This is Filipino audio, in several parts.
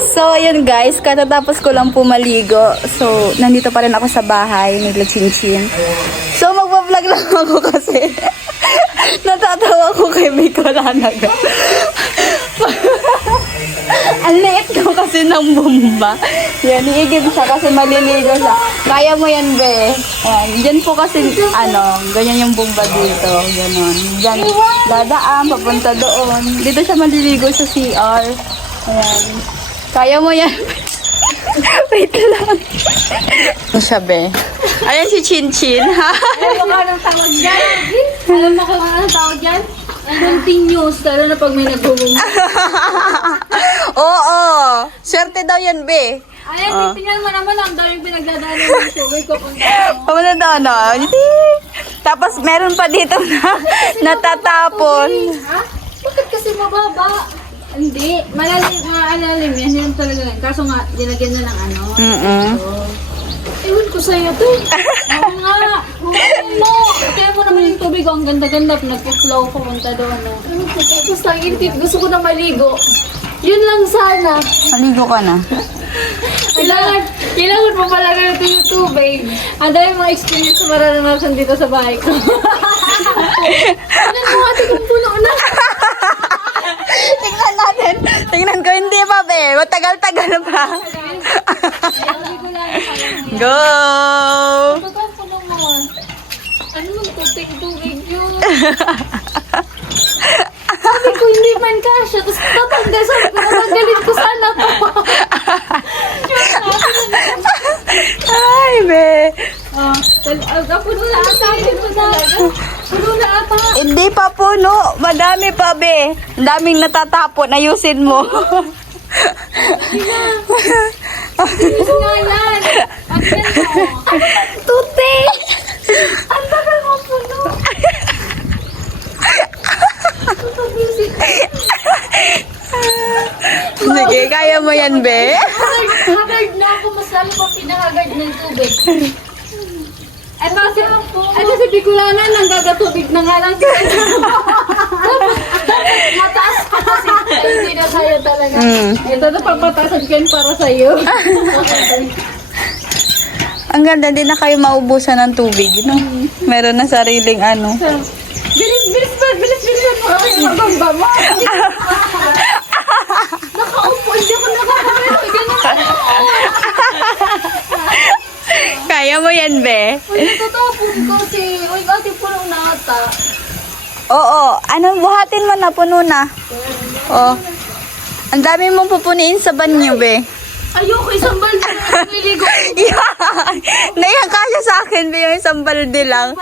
So, yun guys, katatapos ko lang po maligo. So, nandito pa rin ako sa bahay, nagla-chin-chin. So, magpa-vlog lang ako kasi natatawa ko kay Bicolana. Ang liit ko kasi ng bomba. Yan, iigib siya kasi maliligo siya. Kaya mo yan, be. Ayan, dyan po kasi, ganyan yung bomba dito. Ganon. Dyan, dadaan, papunta doon. Dito siya maliligo sa CR. Ayan. Kaya mo yan. Wait lang. Ano siya, be? Ayan si Chin Chin, ha? Alam mo ka anong tawag dyan? Alam mo kung anong tawag dyan? Continuous, lalo na pag may nag-boom. Oo. Swerte daw yan, be. Ayan, tingnan mo naman, ang daming pinagdadaanan ng showway ko kung ano. Pamunta daw, no? Tapos meron pa dito na natatapon. Ha? Bakit kasi mababa? Hindi, malalim yan, yan talaga yan. Kaso nga, dinagyan na ng ano. Ewan ko sa'yo to. Oo nga, huwag mo. Kaya mo naman yung tubig, ang ganda-ganda, nagpo-flow pumunta doon. Tapos ang intip, gusto ko na maligo. Yun lang sana. Maligo ka na. Kailangan mo pala ganito yung tubig. Ang dami mga experience na mararanasan dito sa bahay ko. Ano mo ate kung puno na? Tingnan natin. Tingnan ko, hindi pa, be. Matagal-tagal pa. Go! Totoo puno mo. Ano nung tubig yun? Sabi ko, hindi man kasha. Tapos tatanggal, sabi ko, natanggalin ko sana to. Ay, be. Puno na ata. Puno na ata. Hindi pa puno. Madami pa, be. Ang daming natatapon. Ayusin mo. Ito nga yan. Ang ganda mo. Tuti! Ang tagal mo puno. Sige, kaya mo yan, be. Hagard na ako. Mas lalo pa pinahagard ng tubig. Ay kasi Bicolana, nanggagatubig na nga lang. Mataas pa kasi. Ay, hindi na sa'yo talaga. Ito na papatasan ko yun para sa'yo. Ang ganda, hindi na kayo maubusan ng tubig, no? Meron na sariling ano. Bilis. Ay, mabamba mo. Nakaupo, hindi ako nakakawin. Kaya mo yan, be. Uy, natutapon kasi. Uy, ate punong na ata. Oo. Buhatin mo na, puno na. Oo. Ang dami mong pupuniin sa banyo, be. Ayoko, isang balde na niligo. Yan. Naiyan kasya sa akin, be, yung isang balde lang.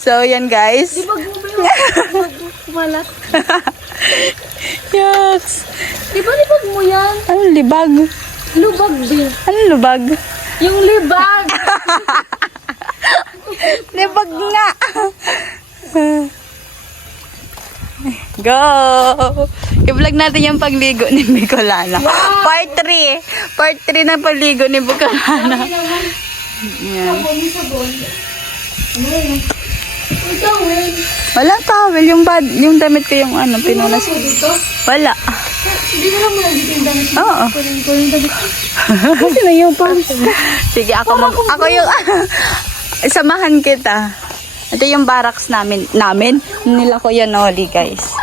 So, yan, guys. Di ba kumalat? Yucks. Di ba libag mo yan? Anong libag? Lubag din. Anong lubag? Yung libag. Libag nga. Go! I-vlog natin yung pagligo ni Bicolana. Part 3. Part 3 ng pagligo ni Bicolana. Yan. Walang towel. Yung damit ko yung pinunas ko. Wala. Hindi na lang mo nandito yung damit. Oo. Kunin ko yung damit. Kasi na yung pants. Sige, ako yung samahan kita. Ito yung barracks namin. Nila ko yan, Oli, guys.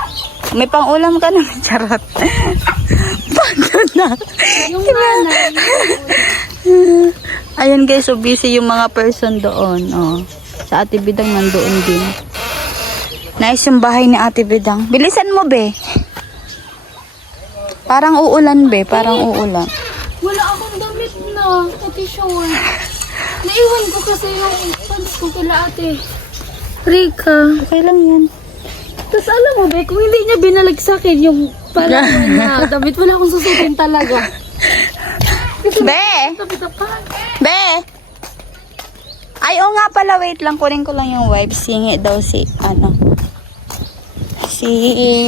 May pang-ulam ka naman, charot. Paano na? Yung nanay. Ayun, guys, so busy yung mga person doon. Oh. Sa Ate Bidang nandoon din. Nice yung bahay ni Ate Bidang. Bilisan mo, be. Parang uulan, be. Parang uulan. Wala akong damit na. Ate Sean. Naiwan ko kasi yung pants ko kila ate. Rika. Okay lang yan. Tapos alam mo ba, kung hindi niya binalag sa akin yung parang na damit, wala akong susutin talaga. Be! Tapitapan. Be! Ay, oo nga pala. Wait lang. Kunin ko lang yung wipes. Hingi daw si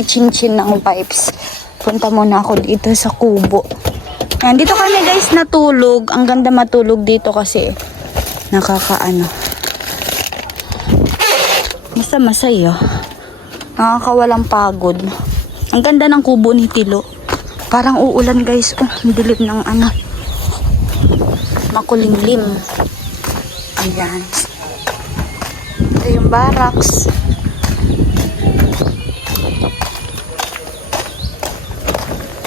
Chin Chin ng wipes. Punta muna ako dito sa kubo. Yan, dito kami guys natulog. Ang ganda matulog dito kasi nakakaano. Basta masaya. Nakakawalang pagod. Ang ganda ng kubo ni Tilo. Parang uulan guys. Oh, ang dilim ng ano. Makulimlim. Ayan. Ito yung barracks.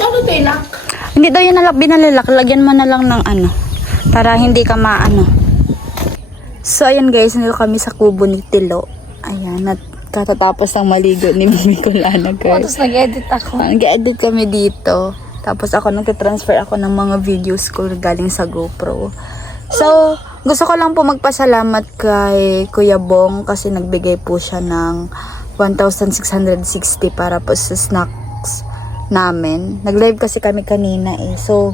Ano tilak? Hindi daw yan binalalak. Lagyan mo na lang ng ano. Para hindi ka maano. So, ayan guys. Nandito kami sa kubo ni Tilo. Ayan. At katatapos ng maligo ni Mami Kulana guys. Tapos nag-edit ako. Nag-edit kami dito. Tapos ako nag-transfer ako ng mga videos ko galing sa GoPro. So, gusto ko lang po magpasalamat kay Kuya Bong kasi nagbigay po siya ng 1,660 para po sa snacks namin. Nag-live kasi kami kanina eh. So,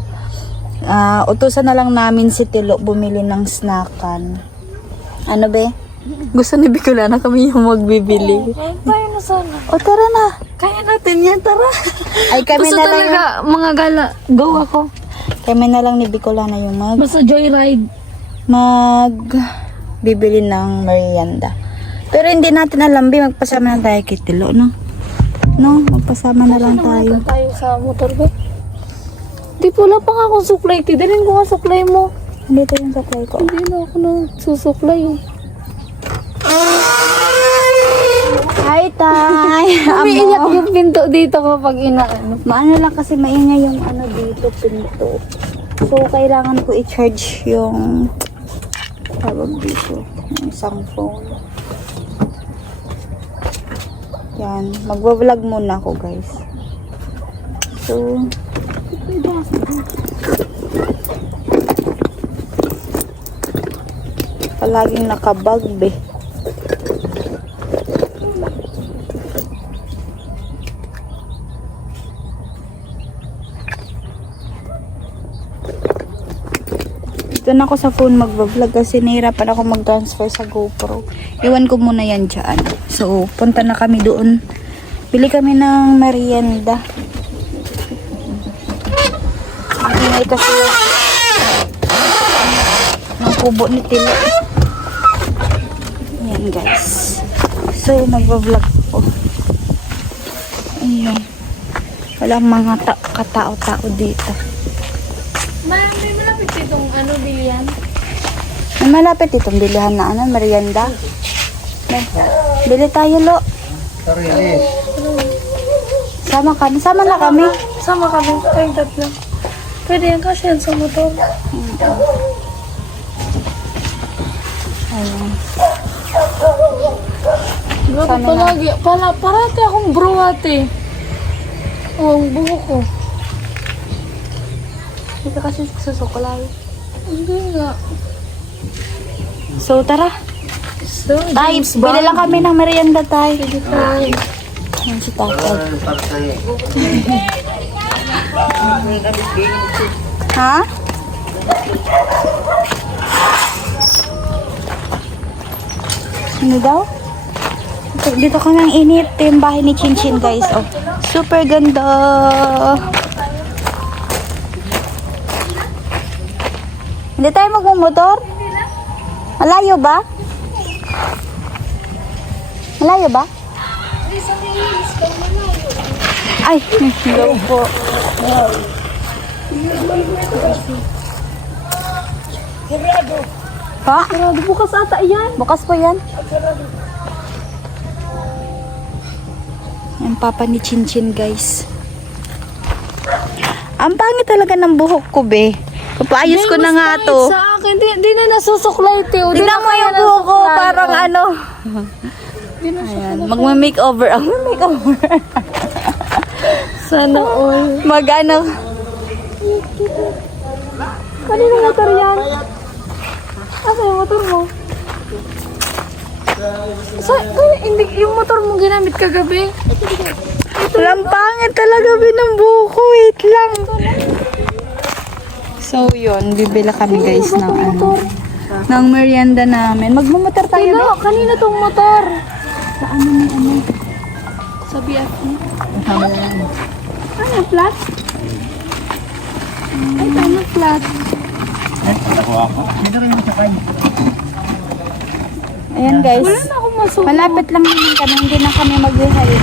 utusan na lang namin si Tilo bumili ng snackan. Ano be? Gusto ni Bicolana kami yung magbibili. Tayo na sana. O tara na. Kaya natin yan, tara. Ay kami Gusto na lang. talaga, mga gala. Go ako. Kami na lang ni Bicolana yung Basta joyride. bibili ng merienda. Pero hindi natin alam, Bi, magpasama na tayo kay Tilo, no? No, magpasama na lang tayo. Tayo sa motor ba? Di po, wala pa nga akong suklay. Tidalhin ko nga suklay mo. Dito yung supply ko. Hindi na ako nagsusuklay. Hi, Tay! Umiiyak yung pinto dito kapag inaano. Maano lang kasi maingay yung ano dito, pinto. So, kailangan ko i-charge yung tawag dito, yung isang phone. Yan, magbablog muna ako, guys. So, palaging nakabag, be. Dito na ako sa phone magbablog kasi nahirapan ako mag-transfer sa GoPro. Iwan ko muna yan dyan. So, punta na kami doon. Bili kami ng merienda. Ingay kasi ng kubo ni Tilo. Ayan guys. So, magbablog po. Ayun. Walang mga katao-tao dito. May malapit itong ano, bilihan. May malapit itong bilihan na ano, merienda. Bili tayo, Lo. Sama kami. Sama na kami. Sama kami, kayong tatlo. Pwede yan kasi yan sa motor. Ayun. Grabe Sana palagi. Parati akong bro ate. Oh, ang buho ko. Dito kasi susukulay. Hindi nga. So, tara. So, Tay, bili lang kami ng merienda, Tay. Pwede tayo. Ayan si Tatay. Ha? Ano daw? Dito kami ang init. Ito yung bahay ni Chinchin, guys. Oh, super ganda. Hindi tayo magmumotor? Malayo ba? Malayo ba? Ay, hello po. Ha? Sarado bukas ata yan. Bukas po yan. Ang papa ni Chinchin, guys. Ang pangit talaga ng buhok ko, be. Papaayos ko na nga to. Sa akin, di na nasusuklay, Teo. Tingnan mo yung buhok ko, parang ano. Ayan, magma-makeover. Ang makeover. Sana all. Mag-ano. Kanino motor yan? Asa yung motor mo? Hindi, yung motor mo ginamit kagabi. Lampangit talaga ng buhok. Wait lang. So, yun. Bibila kami, guys, ng ano. Ng merienda namin. Magmumotor tayo, Tino, be. kanina tong motor. Sa ano ni ano? Sa BF mo. Ano, flat? Ay, ano, flat? Ayan, guys. Wala na akong masuko. Malapit lang naman kami. Hindi na kami mag-highway.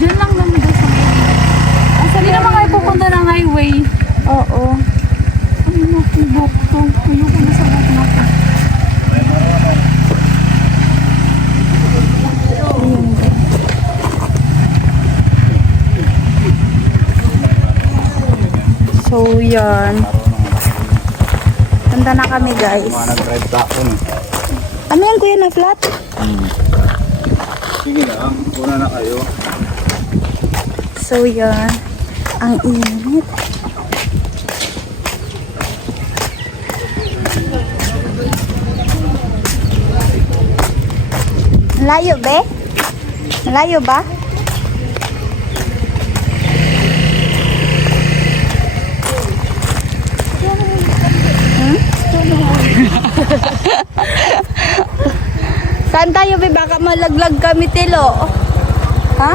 Diyan lang naman daw sa mga. So, yan. Punta na kami, guys. Mga nag-drive sa ako. Ano yan, kuya, na flat? Sige lang, una na kayo. So, yan. Ang init. Layo, be? Layo ba? Saan tayo, be? Baka malaglag kami, Tilo. Ha?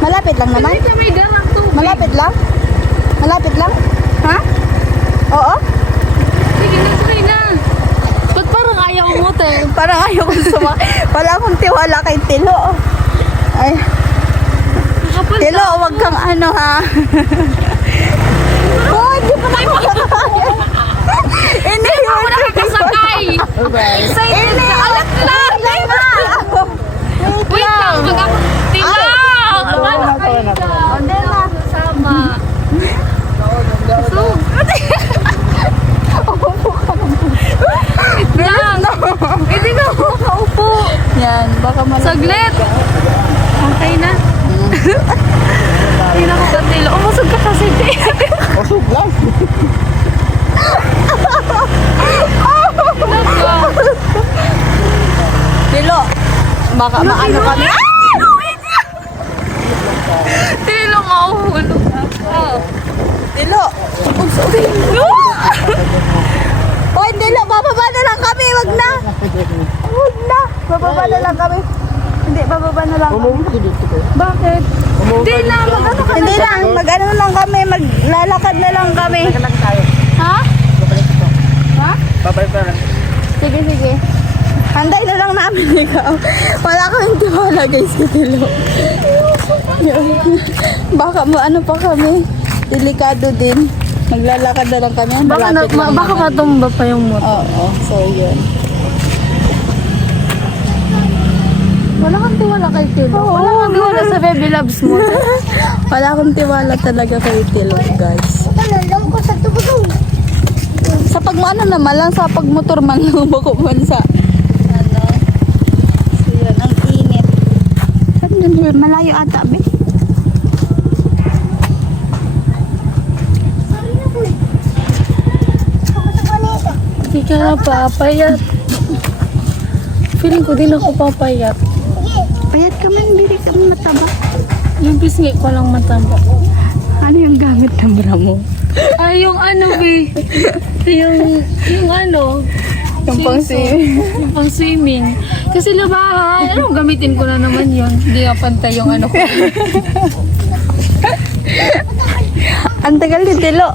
Malapit lang naman. Ito may garang to. Malapit lang? Malapit lang? Ha? Oo? Sige na, sige na. Ba't parang ayaw mo, te? Parang ayaw ko wala akong tiwala kay Tilo. Ay, Kapal Tilo, wag kang ano ha. Oh, hindi pa na makakaya. Hindi ako nakakasakay. Excited ka. Alat na! Wait lang. Tilang! Akala kayo ka. Hindi na. Sama. So, wait lang. Hindi na ako makaupo. Yan, baka Saglit. Okay na. Hindi na ako katilo. Umusog ka kasi, te. Pasok lang. Tilo, baka maano kami. Tilo, mahuhulog ako. Tilo, Hoy, Tilo, bababa na lang kami. Wag na. Wag na. Bababa na lang kami. Hindi, bababa na lang kami. Bakit? Hindi na, mag-ano ka Hindi lang, mag-ano lang kami, maglalakad na lang kami. Ha? Ha? Babay pa lang. Sige, sige. Handay na lang namin ikaw. Wala kang tiwala, guys, kay Tilo. Baka ano pa kami. Delikado din. Maglalakad na lang kami. Malapit lang Baka naman. matumba pa yung motor. Oo, so yun. Wala kang tiwala kay Tilo. Wala kang tiwala sa baby loves mo. Wala akong tiwala talaga kay Tilo, guys. Alam ko sa tubog. Sa pagmano naman lang, sa pagmotor man lang, bako man sa ano. So yun, ang init. Saan yun? Malayo ata, be? Hindi ka na papayat. Feeling ko din ako papayat. Payat ka man, hindi ka man mataba. Yung pisngi ko lang mataba. Ano yung gamit ng bra mo? Ay, yung ano, be. Yung ano. Yung pang Yung pang swimming. Kasi labahan. Ano, gamitin ko na naman yun. Hindi nga pantay yung ano ko. Ang tagal ni Tilo.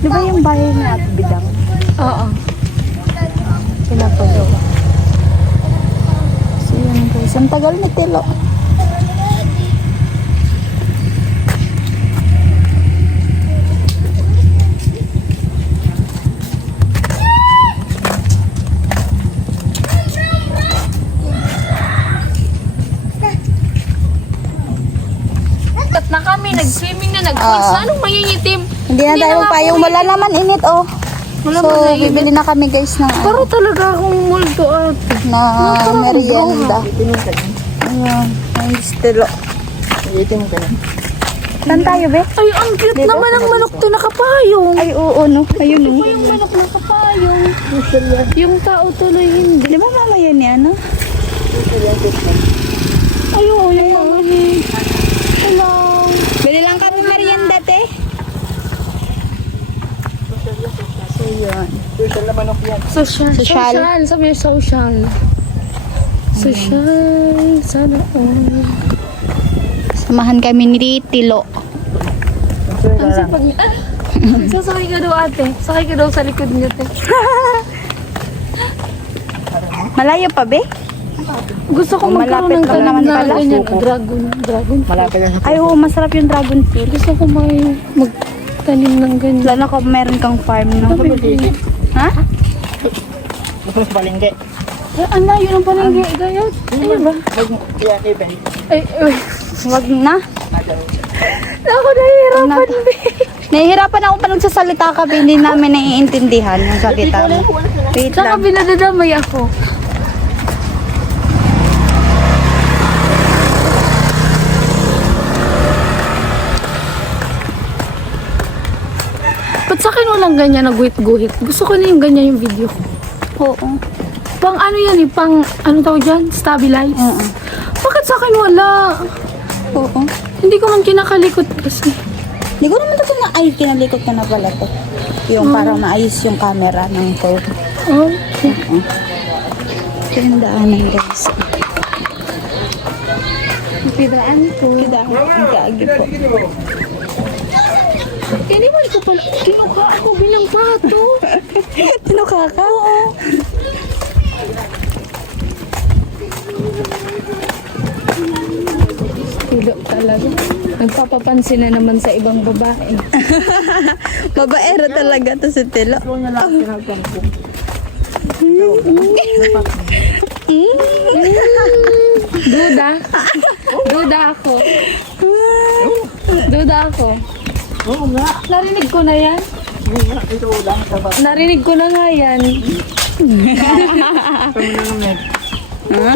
Di ba yung bahay ni Ate Bidang? Oo. Pinapagawa. So yun guys, ang tagal ni Tilo. At na kami, nag-swimming na, nag-pool. Anong mangingitim? Hindi na tayo magpayong, wala naman init oh. Wala So, man na init. bibili na kami guys ng Pero talaga akong multo ate. na merienda. Ayan, ang Tilo. Saan tayo, be? Ay, ang cute Dito? naman ang manok to nakapayong. Ay, oo, no. Ayun, no. Yung manok nakapayong. Yung tao tuloy hindi. Di ba mamaya ni ano? Ayun, yung mga ni. Hello. Bili lang kami merienda, te. So, yun. Social naman ako yan. Social. Social. Social. Sabi niya social. Social. Sana all. Samahan kami ni Tilo. Ang sipag niya. Sasakay ka daw ate. Sakay ka daw sa likod niya te. Malayo pa, be? Gusto ko Oh, magkaroon ng malapit lang naman na pala. ganyan. Dragon. Malapit na sa Ay, oo, masarap yung dragon fruit. Gusto ko magtanim ng ganyan. Lalo ko meron kang farm, no? Ha? Gusto sa palengke. Ay, ang layo ng palengke. Gayot. Ano ba? Yan, even. Ay, Wag na. Ako nahihirapan. Nahihirapan ako pa nagsasalita ka, Be. Hindi namin naiintindihan yung salita mo. Wait Saka lang. binadadamay ako. Ba't sa akin walang ganyan na guhit-guhit? Gusto ko na yung ganyan yung video ko. Oo. Pang ano yan eh, pang ano tawag dyan? Stabilize. Oo. Bakit sa akin wala? Oo. Hindi ko man kinakalikot kasi. Hindi ko naman ito na, ay, kinalikot ko na pala to. Yung para maayos yung camera ng phone. Oh. Ito yung daanan, guys. Pidaan ko. Ang kaagi po. Iniwan ko pala. Kinuha ako bilang pato. Tinuka ka? Oo. Tilo talaga. Nagpapapansin na naman sa ibang babae. Babaero talaga to si Tilo. Ito niya lang kinagkan ko. Duda. Duda ako. Duda ako. Oo nga. Narinig ko na yan. Oo nga. Ito lang. Sabak. Narinig ko na nga yan. Kami na namin. Huh?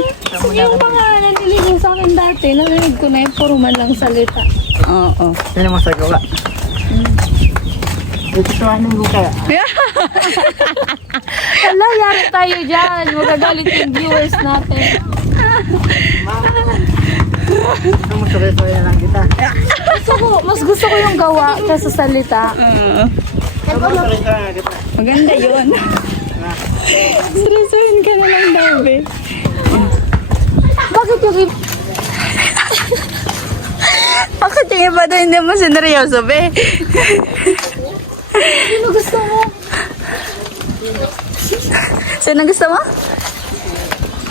Yung pangalan na niligo sa akin dati, narinig ko na yung puro man lang salita. Oo. Yan ang masagawa. Ito ito anong luka. Hala, yari tayo dyan. Magagalit yung viewers natin. Ito masagay lang kita. Mas gusto ko yung gawa kaysa salita. Ito masagay lang kita. Maganda yun. Seryosohin ka na lang, Dabe. Bakit yung Bakit yung iba doon hindi mo sineryoso, Be? Sino gusto mo? Sino gusto mo?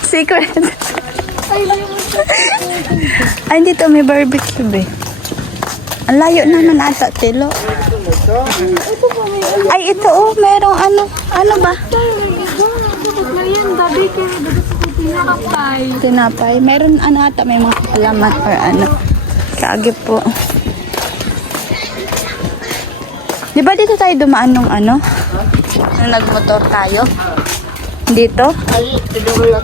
Secret. Ay, Ay, dito may barbecue, Be. Ang layo naman ata, Tilo. Ay, ito oh, merong ano. Ano ba? Merienda, bakery, pinakapay. Tinapay. Meron ano ata, may mga halaman or ano. Kaagip po. Di ba dito tayo dumaan nung ano? Nung nagmotor tayo? Dito? Ay, ito ko yun.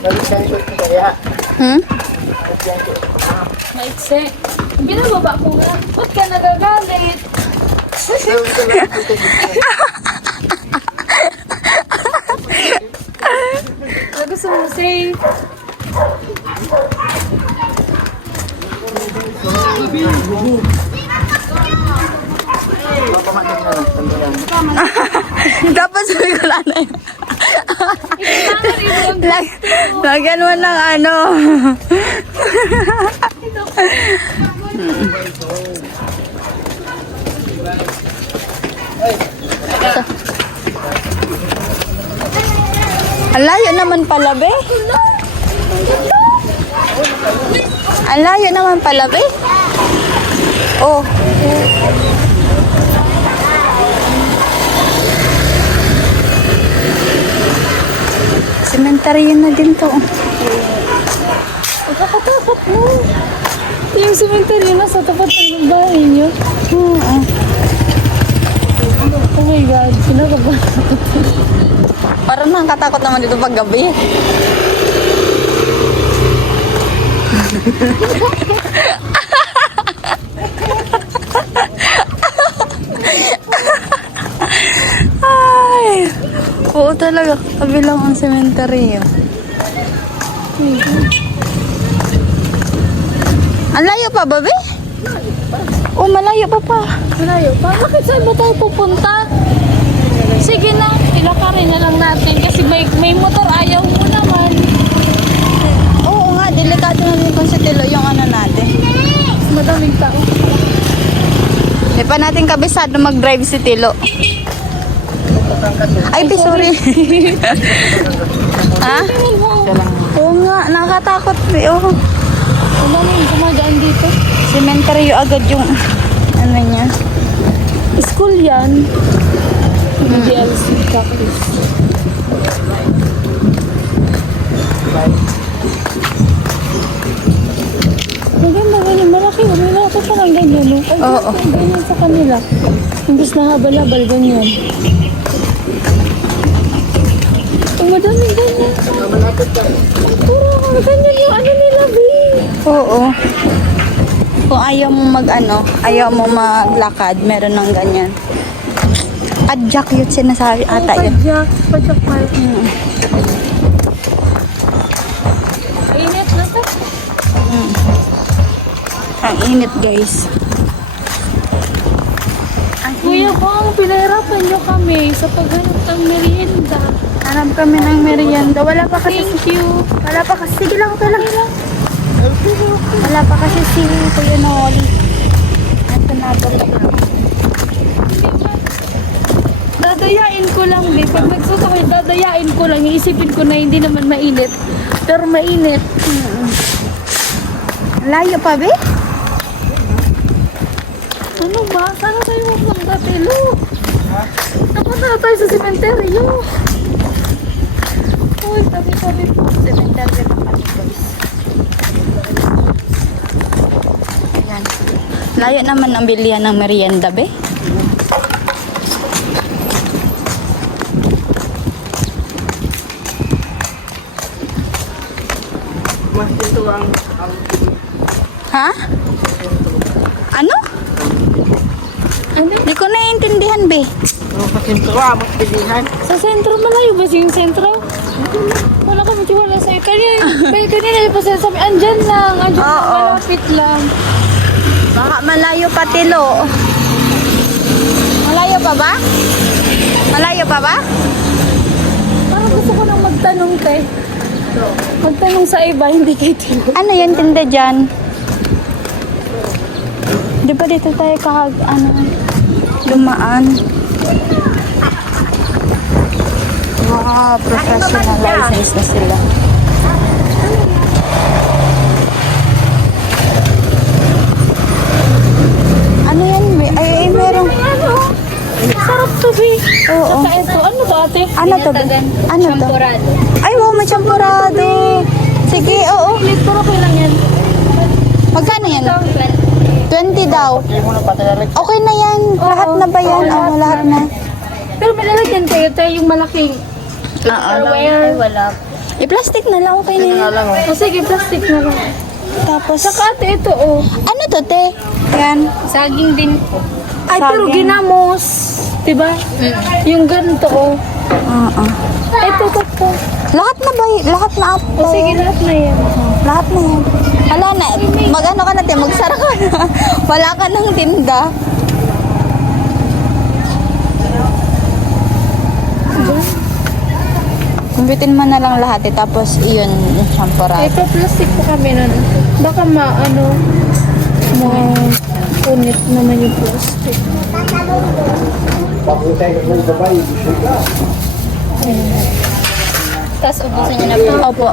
Balik tayo sa kaya. Hmm? Maikse. Binababa ko nga. Ba't ka nagagalit? Gusto mo safe? Mapamatin na lang. Tandayan. Dapat sabi ko lang na yun. Lagyan mo ng ano. Ang layo naman pala, Be. Ang layo naman pala, Be. Oh. Cemetery na din to. Nakakatakot mo. Ito yung cemetery na sa tapat ng bahay niyo. Oo. Oh my God, kinakabahan ako. Parang nakakatakot naman dito pag gabi. Ay, oo talaga. Kabilang ang cemetery. Ang layo pa, babe? Oh, malayo pa pa. Malayo pa. Bakit saan ba tayo pupunta? Sige na, ilakarin na lang natin kasi may motor, ayaw mo naman. Oo nga, delikado na din kung si Tilo yung ano natin. Madaming tao. Di pa natin kabisado mag-drive si Tilo. Ay, sorry. Ha? Tingnan mo. Oo nga, nakatakot. Oh. Ang daming dumadaan dito. Cemetery yung agad yung ano niya. School yan. DLC practice. Maganda ganyan, malaki. May nato pa lang ganyan, no? Ay, Oo. ganyan sa kanila. Imbis na habal-habal, ganyan. Ang madaming ganyan. Puro ganyan yung ano nila, B. Oo. Kung ayaw mo ayaw mo maglakad, meron ng ganyan. Adjak yun sinasabi ata yun. Padyak pa. Init na to. Ang init guys. Kuya Bong, pinahirapan niyo kami sa paghanap ng merienda. Hanap kami ng merienda. Wala pa kasi. Thank you. Wala pa kasi. Sige lang, okay lang. Wala pa kasi si Kuya Noli. Nasa nabala lang. Dadayain ko lang, be. Pag nagsusukoy, dadayain ko lang. Iisipin ko na hindi naman mainit. Pero mainit. Layo pa, be? Ano ba? Sana tayo magpunta, Telo? Napunta na tayo sa sementeryo. Uy, tabi-tabi po. Cemetery pa kami, guys. Ayan. Layo naman ang bilihan ng merienda, be. Mas dito ang Ha? Ano? Ano? Di ko naiintindihan, be. pasinto mas bilihan. Sa sentro malayo ba yung sentro? Wala ka wala sa'yo. Kanina yung pasasabi, andyan lang, Oo. malapit lang. Baka malayo pa, Tilo. Malayo pa ba? Malayo pa ba? Parang gusto ko nang magtanong kay. Magtanong sa iba, hindi kay Tilo. Ano yan, tinda dyan? Di ba dito tayo dumaan? Wow, professional license na sila. Ano yan, be? Ay, merong... Sarap to, be. Oo. Saka ito, ano to, ate? Ano to, be? Ano to? Ay, wow, may champurado. Sige, oo. Pilit, pero okay lang yan. Magkano yan? 20 daw. Hindi mo na patalalag. Okay na yan. Lahat na ba yan? Oo, lahat na. Pero may lalagyan kayo, tayo yung malaking. Tupperware. Wala. I-plastic na lang. Okay na yan. Alam mo. O sige, plastic na lang. Tapos, Saka ate, ito, oh. ano to, te? Yan. Saging din po. Ay, Saging. pero ginamos. Diba? Yung ganito, oh. Oo. Ito, ito. Lahat na ba? Lahat na ate. O sige, lahat na yan. Lahat na yan. Wala na. Mag-ano ka na, te? Magsara ka na. Wala ka ng tinda. Kumbitin mo na lang lahat eh. Tapos, iyon, yung shampoo. Ito, plastic po kami nun. Baka punit naman yung plastic. Tapos, ubusin niyo na po. Opo.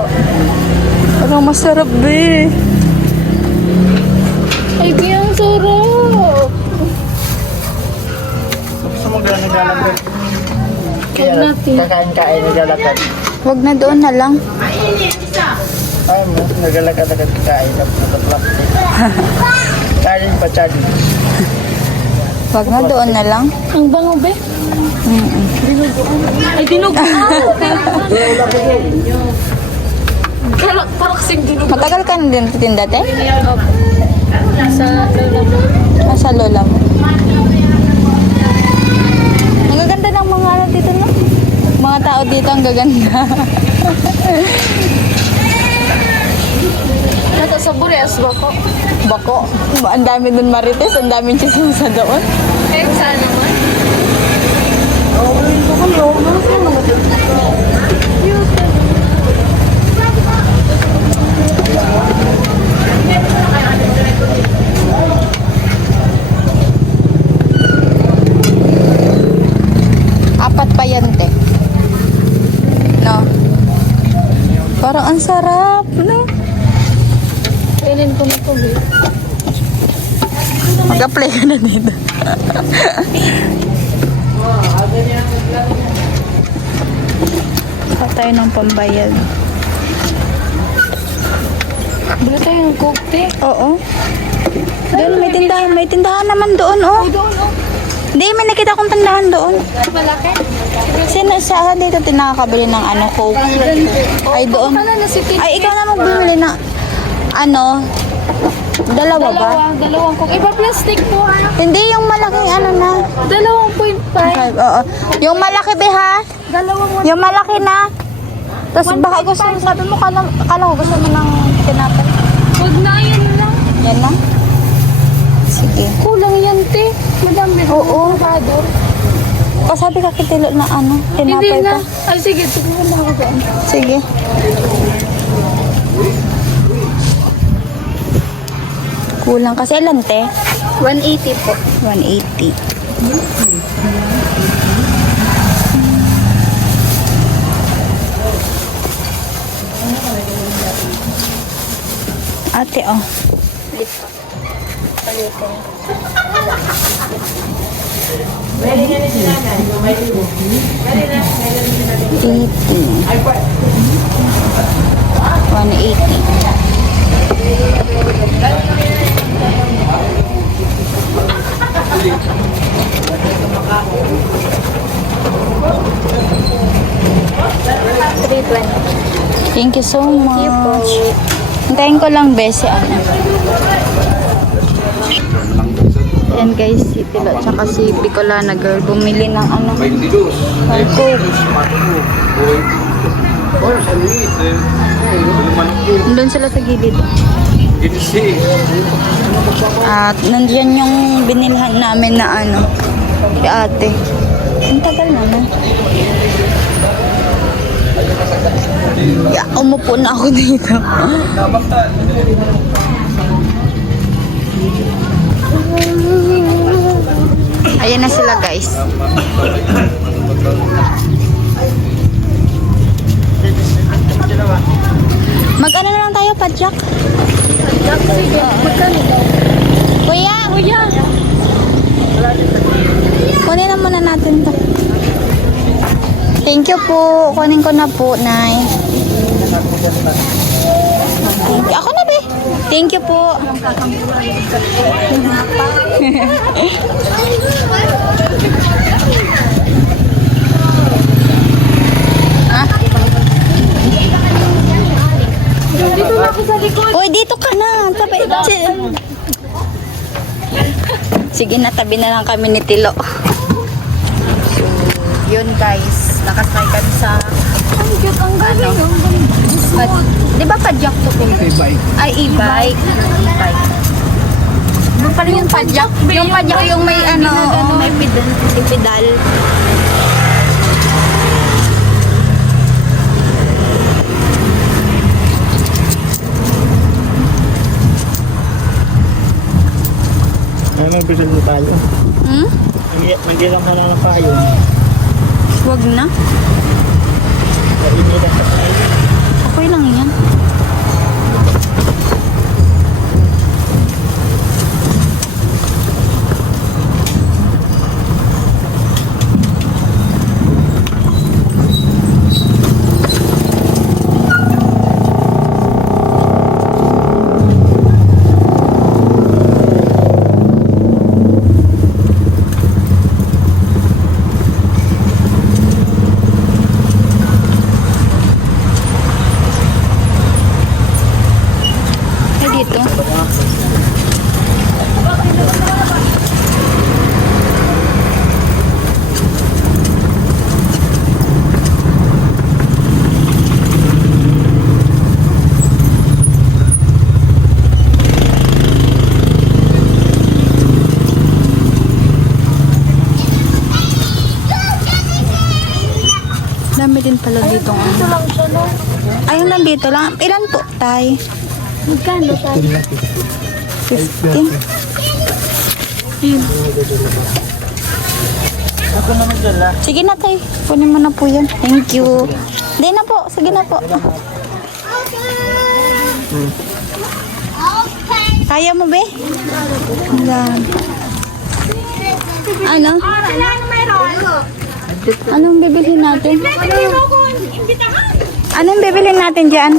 Parang masarap, be. Ay, kaya sarap. Gusto mo gano'n naglalakad? Kaya Huwag natin. kakain-kain naglalakad. Huwag na doon na lang. Ay mo, naglalakad-lakad kakain na plastic. Kain pa challenge. Huwag na doon na lang. Ang bango, be. Ay, dinuguan. Parang kasing dinuguan. Matagal ka na din titinda, te? Sa lola mo. Nasa lola mo. Ang gaganda ng mga ano dito, no? Mga tao dito ang gaganda. Nasa sa Bures, bako. Bako. Ang dami dun marites, ang daming chismosa doon. Eh, saan naman? Apat pa yan, te. No? Parang ang sarap, no? Kainin ko na to, be. Mag-apply ka na dito. Sa tayo ng pambayad. Bala tayo ng coke, te. Oo. Doon, may tindahan naman doon, oh. Doon, oh. Hindi, may nakita akong tindahan doon. Malaki. Sino sa dito tinakabili ng ano, Coke? Ay, doon. Pala na si Titi. Ay, ikaw na magbibili ng ano, dalawa ba? Dalawang coke. Iba plastic po, ha? Hindi, yung malaking ano na. 2.5. Oo. Yung malaki, be, ha? Dalawang Yung malaki na. Tapos baka gusto mo, sabi mo, kala ko gusto mo ng tinapay. Huwag na, yan lang. Yan lang? Sige. Kulang yan, te. Madami. Oo. Bador. O sabi ka kitilo na ano, Hindi tinapay na. pa. Ay, sige. Tignan mo ako doon. Sige. Kulang kasi ilan, te? 180 po. 180. Ate, oh. Thank you so much. Hintayin ko lang, Besi, ano. Yan guys, si Tilo tsaka si Bicolana girl bumili ng ano, ng Coke. Doon sila sa gilid. At nandiyan yung binilhan namin na ano, si ate. Ang tagal naman. Yeah, umupo na ako dito. Ayan na sila guys. Mag-ano na lang tayo, padjak? Padjak, sige. Magkano daw? Kuya! Kuya! Kunin na muna natin to. Thank you po. Kunin ko na po, Nay. Thank you. Ako na, be. Thank you po. Ah? Dito na ako sa likod. Uy, dito ka na. Tabi. Sige na, tabi na lang kami ni Tilo. So, yun guys. Nakasay kami sa Ang cute, ang galing. di ba padjak to? Ay, e-bike. E-bike. Doon pala yung padjak. Yung padjak yung may ano, may pedal. Ano ang bisal mo tayo? Hmm? Nandiyan ka na ng payo. Wag na. Nainilan ka tayo. Okay lang yan. Dito. Dami din pala dito. Ito lang siya, no? Ay, yung nandito lang. Ilan po, tay? Magkano tayo? 50. Ako na magdala. Sige na, tay. Kunin mo na po yan. Thank you. Hindi na po. Sige na po. Kaya mo, be? Ayan. Ano? Anong bibilhin natin? Anong bibilhin natin dyan?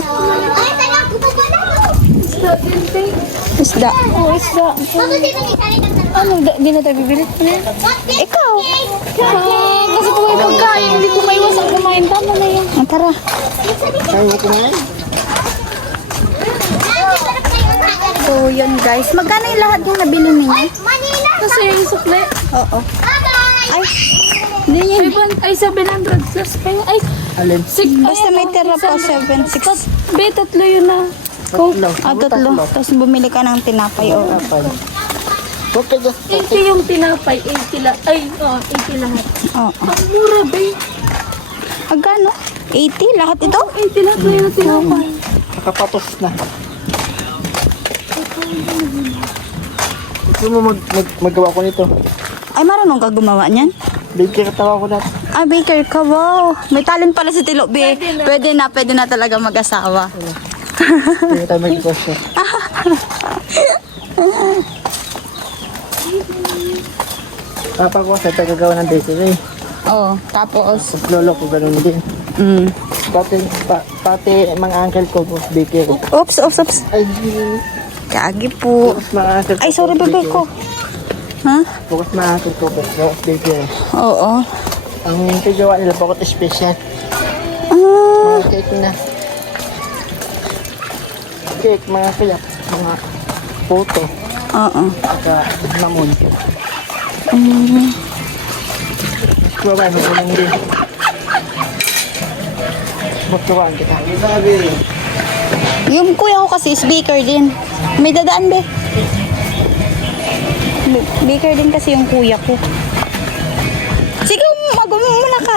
isda din, te. Isda. Oo, isda. Ano, di na tayo bibili? Ikaw. Kasi kung may pagkain, hindi ko maiwas ang kumain. Tama na yan. Ah, tara. Kaya mo kumain? So, yun guys. Magkano yung lahat yung nabili niyo? Kasi yung sukle. Oo. Ay, hindi yun. 700 plus pa yun. Ay, Alin? Basta may tira pa 7, 6. Be, tatlo yun na. Coke. Tatlo. Tapos bumili ka ng tinapay. Oo. Okay, just 80 yung tinapay. 80 lahat. Ay, 80 lahat. Oo. Ang mura, be. Magkano? 80? Lahat ito? 80 lahat na yung tinapay. nakapatos na. Gusto mo magawa ko nito? Ay, marunong ka gumawa niyan? Baker tawa ko dati. Ah, baker ka, wow. May talent pala si Tilo, be. Pwede na talaga mag-asawa. Hindi tayo mag-negosyo. Papa ko sa tagagawa ng bakery. Oo, tapos, Lolo ko ganun din. Pati mga uncle ko bakery. oops. Ay, Kagi po. bukas mga uncle ko. Ay, sorry, bebe ko. Ha? Bukas mga uncle ko bakery. Oo. Ang tagagawa nila bakit special. Ah, Mga cake na. Cake, mga kayak, mga photo, oo. at mamon. Mm. Kuwaan mo lang din. Magkuwaan kita. Yung kuya ko kasi is baker din. May dadaan, be. Baker din kasi yung kuya ko. Sige, muna ka.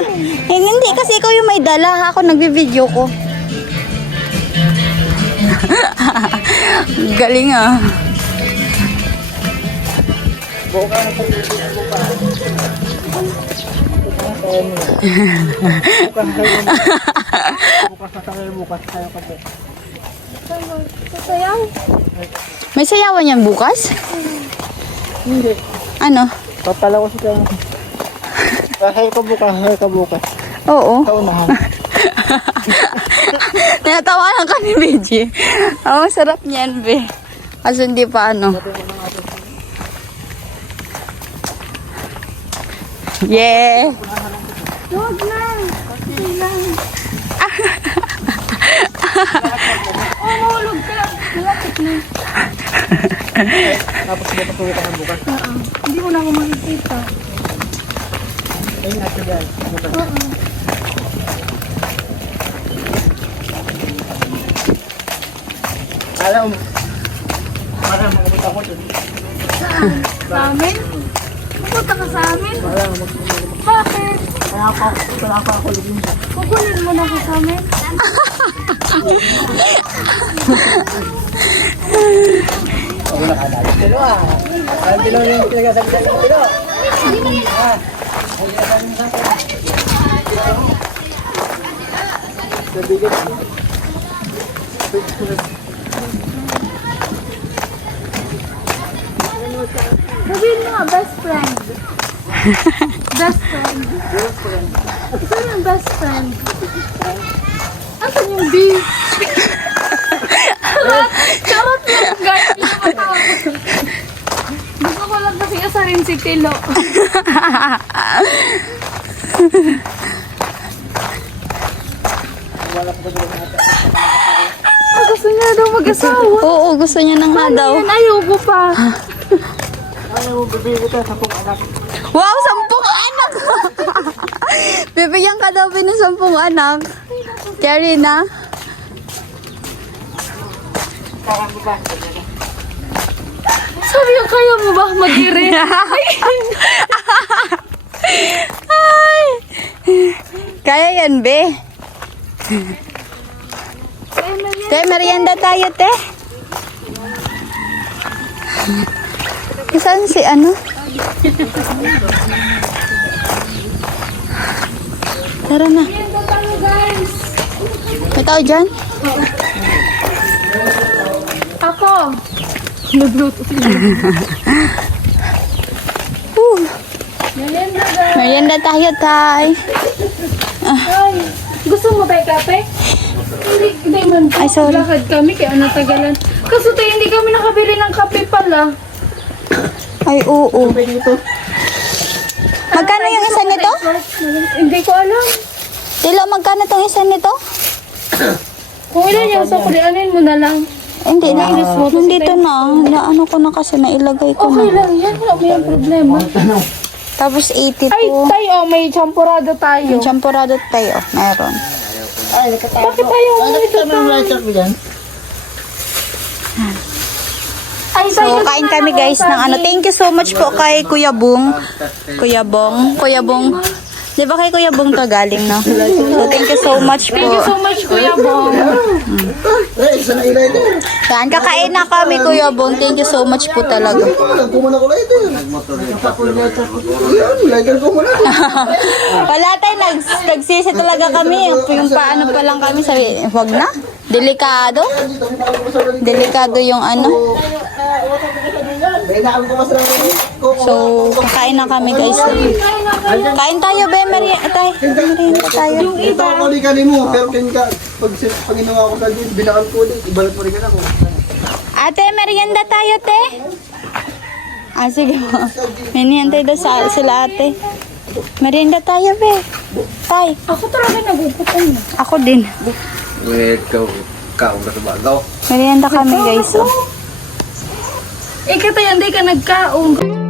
Eh, hindi kasi ikaw yung may dala. Ako nagbi-video ko. Galing ah. Bukas tayo kasi. Sasayaw. May sayawan yan bukas? Hindi. Ano? Papala ko siya. Sahay ka bukas. Oo. Kaunahan. Tinatawanan ka ni Beji. Oh, sarap niyan, be. Kaso hindi pa ano. Yeah. Huwag na. Kasi lang. Mahulog ka. Malapit na. Tapos hindi pa tuloy ka ng bukas. Hindi mo na ako makikita. Ayun nga siya dyan. Alam mo. Parang makapunta ko dyan. Sa amin? Pupunta ka sa amin? Parang Bakit? wala pa ako lubin. Kukunin mo na ako sa amin? Ako nakadali. Pero parang dilaw yung pinagasabi ng pilo. Sabihin. Sabihin mo nga, best friend. Best friend. Saan yung best friend? Asan yung B? Charot lang, guys. Hindi ko matawag. Gusto ko lang kasi asarin si Tilo. Gusto niya daw mag-asawa. Oo, gusto niya na nga daw. Ayun, ayoko pa. Ano mo bibigyan kita sa kong anak? Wow, 10 anak! Bibigyan ka daw ng 10 anak. Karina. Sabi yung kaya mo ba mag-irin? Ay. Kaya yan, be. Te, merienda tayo, te. Saan si ano? Tara na. Ito tayo, guys. May tao dyan? Ako. Nag-bluetooth lang. Merienda, guys. Merienda tayo, tay. Ay, gusto mo tayo kape? Ay, Sorry, Diamond. Ay, sorry. Lakad kami kaya natagalan. Kaso tayo hindi kami nakabili ng kape pala. Ay, oo. Magkano yung isa nito? Hindi ko alam. Dilo, magkano tong isa nito? Kung ilan yung sa kulianin mo na lang. Hindi na. Nandito na. Ano ko na kasi nailagay ko Okay na. lang yan. Wala mo yung problema. Tapos 82. Ay, tayo, may champurado tayo. Yung champurado tayo. Meron. Bakit tayo ito tayo? Ay, So, kain kami guys ng ano. Thank you so much po kay Kuya Bong. Kuya Bong. Di ba kay Kuya Bong to galing, no? So, thank you so much Thank you po. so much, Kuya Bong. Yan, kakain na kami, Kuya Bong. Thank you so much po talaga. Kumuna ko lighter. Lighter ko muna. Wala tayo, nagsisi talaga kami. Yung paano pa lang kami, sabi, wag na. Delikado. Delikado yung ano. So, kakain na kami guys. Kain tayo, be. Merienda tayo. Ito ako ulit ka mo, pero pag ginawa ko sa din, binakan ko ulit, ibalat mo rin ka na ko. Ate, merienda tayo, te. Ah, sige mo. Minihintay daw sila ate. Merienda tayo, be. Tay. Ako talaga nagugutom na. Ako din. Wait, kaong ka sa bagaw. Merienda kami, guys. Oh. Eh, kata hindi ka nagkaon.